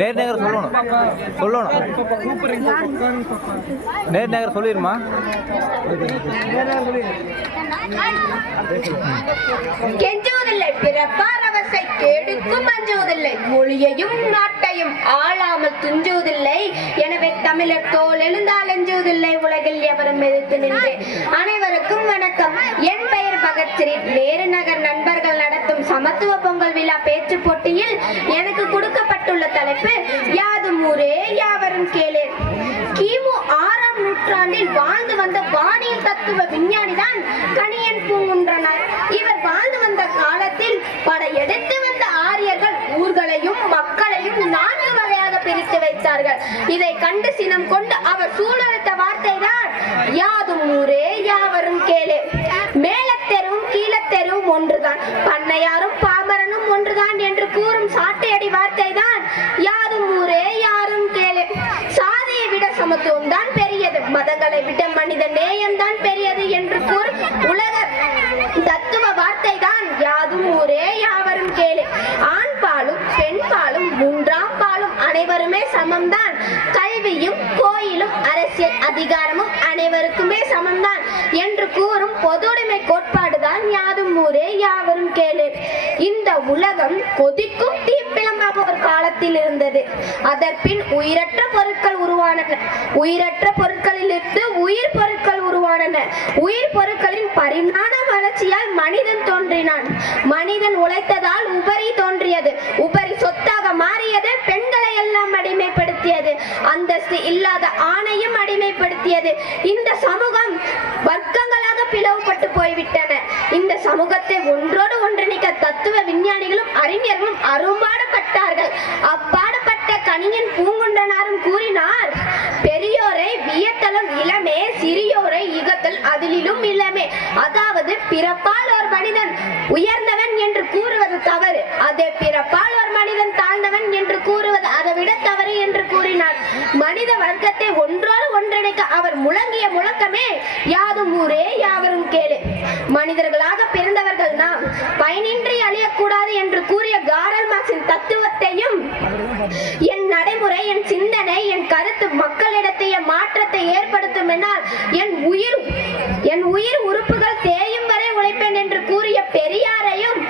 நேர் நேரம் சொல்லணும் நேர் நேரம் சொல்லிடுமா? கெஞ்சுவதில்லை பிறப்பார் அவசை கேடுக்கும் அஞ்சுவதில்லை மொழியையும் நாட்டையும் ஆளாமல் துஞ்சுவதில்லை எனவே தமிழர் தோல் எழுந்தால் எஞ்சுவதில்லை உலகில் எவரும் எதிர்த்து நின்று. அனைவருக்கும் வணக்கம். என் பெயர் பகத்ஸ்ரீ. நேரு நகர் நண்பர்கள் நடத்தும் சமத்துவ பொங்கல் விழா பேச்சு போட்டியில் எனக்கு கொடுக்கப்பட்டுள்ள தலைப்பு யாதும் ஊரே யாவரும் கேளு. கிமு 6ஆம் நூற்றாண்டில் வாழ்ந்து வந்த வானியல் தத்துவ விஞ்ஞானிதான் கணியன் பூங்குன்றனார். இவர் வாழ்ந்து வந்த காலத்தில் படையெடுத்து வந்த ஆரியர்கள் ஊர்களையும் மக்களையும் 4 வகையாக பிரித்து வைத்தார்கள். இதை கண்டு சினம் கொண்டு அவர் சூழலித்த வார்த்தை தான் யாதும் ஊரே யாவரும் கேளு. மேலத்தெருவும் கீழத்தெருவும் ஒன்றுதான், பண்ணையாரும் பாமரனும் ஒன்றுதான் என்று கூறும் சாட்டையடி வார்த்தை தான் யாதும் ஊரே யாரும் கேளு. சாதியை விட சமத்துவம் தான் பெரியது, மதங்களை விட மனித நேயம் தான் பெரியது என்று கூறும் உலக தத்துவ வார்த்தை தான் யாதும் ஊரே யாவரும் கேளு. ஆண் பாலும் பெண் பாலும் 3ஆம் பாலும் அனைவருமே சமம்தான். கல்வியும் கோயிலும் அரசியல் அதிகாரமும் அனைவருக்குமே சமம்தான் என்று கூறும் பொதுவுடைமை கோட்பாடுதான் யாதும் ஊரே யாவரும் கேளு. இந்த உலகம் கொதிக்கும் தீப்பிழம்பாக ஒரு காலத்தில் இருந்தது. அதற்பின் உயிரற்ற பொருட்கள் உருவானன. உயிரற்ற பொருட்களிலிருந்து உயிர் பொருட்கள் உருவானன. உயிர் பொருட்களின் பரிமாண வளர்ச்சியால் மனிதன் தோன்றினான். மனிதன் உழைத்ததால் உபரி தோன்றியது. உபரி சொத்தாக மாறியது. பெண்களை எல்லாம் அடிமைப்படுத்தியது. அந்தஸ்து இல்லாத ஆணையும் அடிமைப்படுத்தியது. இந்த சமூகம் வர்க்கங்களாக பிளவுபட்டு போய்விட்டன. இந்த சமூகத்தை ஒன்றோடு ஒன்றிணைக்க தத்துவ விஞ்ஞானிகளும் அறிஞர்களும் அரும்பாடுபட்டார்கள். அப்பாடுபட்ட கணியன் பூங்குன்றனாரும் கூறினார், பெரியோரை வியத்தலும் இளமே, சிறியோரை இகத்தல் அதிலும் இளமே. அதாவது பிறப்பால் ஒரு மனிதன் உயர்ந்தவன் என்று கூறுவது தவறு, அதே பிறப்பால் ஒரு மனிதன் தாழ்ந்தவன் என்று கூறுவது அதை விட தவறு என்று கூறினார். மனித வர்க்கத்தை ஒன்றோடு ஒன்றிணைக்க அவர் முழங்கிய முழக்கமே யாதும் ஊரே யாவரும் கேளு. மனிதர்களாக பிறந்தவர்கள் நாம் பயனின்றி அழியக்கூடாது என்று கூறிய காரல் மார்க்சின் தத்துவத்தையும் என் நடைமுறை, என் சிந்தனை, என் கருத்து மக்களிடத்தைய மாற்றத்தை ஏற்படுத்தும் என்றால் என் உயிர் உறுப்புகள் தேயும் வரை உழைப்பேன் என்று கூறிய பெரியாரையும்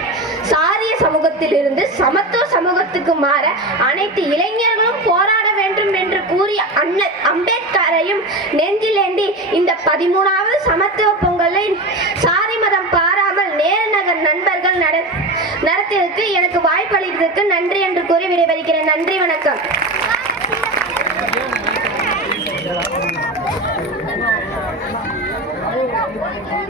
சாதிய சமூகத்தில் இருந்து சமத்துவ சமூகத்துக்கு மாற அனைத்து இளைஞர்களும் போராட வேண்டும் என்று கூறிய அண்ணல் அம்பேத்கரையும் நெஞ்சிலேந்தி இந்த 13வது சமத்துவ பொங்கலை சாதி மதம் பாராமல் நேரு நகர் நண்பர்கள் நடத்தியதற்கு எனக்கு வாய்ப்பளித்ததற்கு நன்றி என்று கூறி விடைபெறுகிறேன். நன்றி, வணக்கம்.